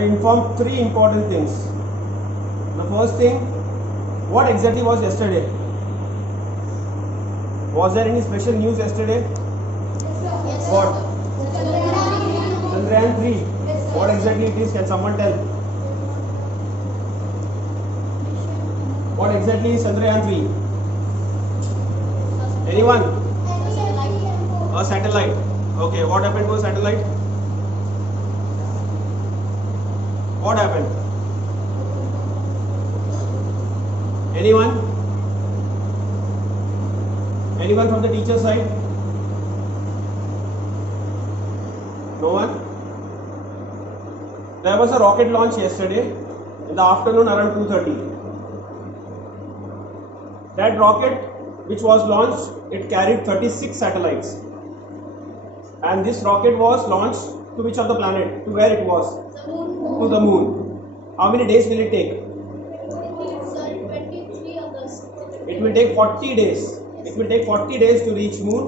I informed three important things. The first thing, what exactly was yesterday? Was there any special news yesterday? What? Chandrayaan 3. What exactly it is? Can someone tell? What exactly is Chandrayaan 3? Anyone? A satellite. Okay, what happened to a satellite? What happened? Anyone? Anyone from the teacher side? No one? There was a rocket launch yesterday in the afternoon around 2:30. That rocket which was launched, it carried 36 satellites. And this rocket was launched to which of the planet? To where it was? To the moon. How many days will it take? 23 August. It will take 40 days. It will take 40 days to reach moon,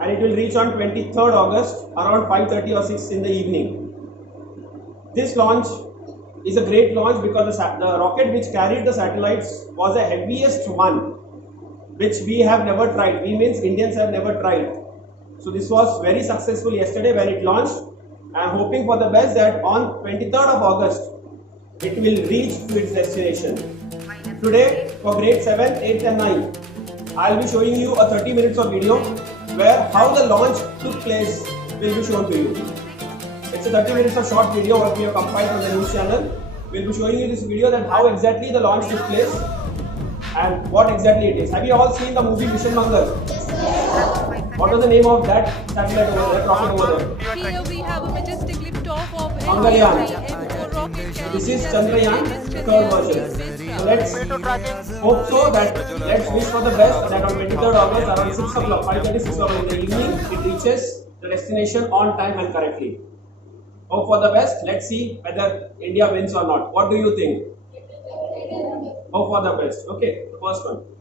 and it will reach on 23rd August around 5:30 or 6 in the evening. This launch is a great launch because the rocket which carried the satellites was the heaviest one which we have never tried. We means Indians have never tried. So this was very successful yesterday when it launched. I am hoping for the best that on 23rd of August it will reach to its destination. Today for grade 7, 8 and 9, I will be showing you a 30 minutes of video where how the launch took place will be shown to you. It's a 30 minutes of short video what we have compiled from the news channel. We will be showing you this video that how exactly the launch took place and what exactly it is. Have you all seen the movie Mission Mangal? What was the name of that satellite over there, rocket over there? Here we have a majestic liftoff of Mangalyaan. M4 rocket. This is Chandrayaan third version. So let's hope so that let's wish for the best that on 23rd August around 6 o'clock, 5:30, 6 o'clock in the evening, it reaches the destination on time and correctly. Hope for the best. Let's see whether India wins or not. What do you think? Hope for the best. Okay, the first one.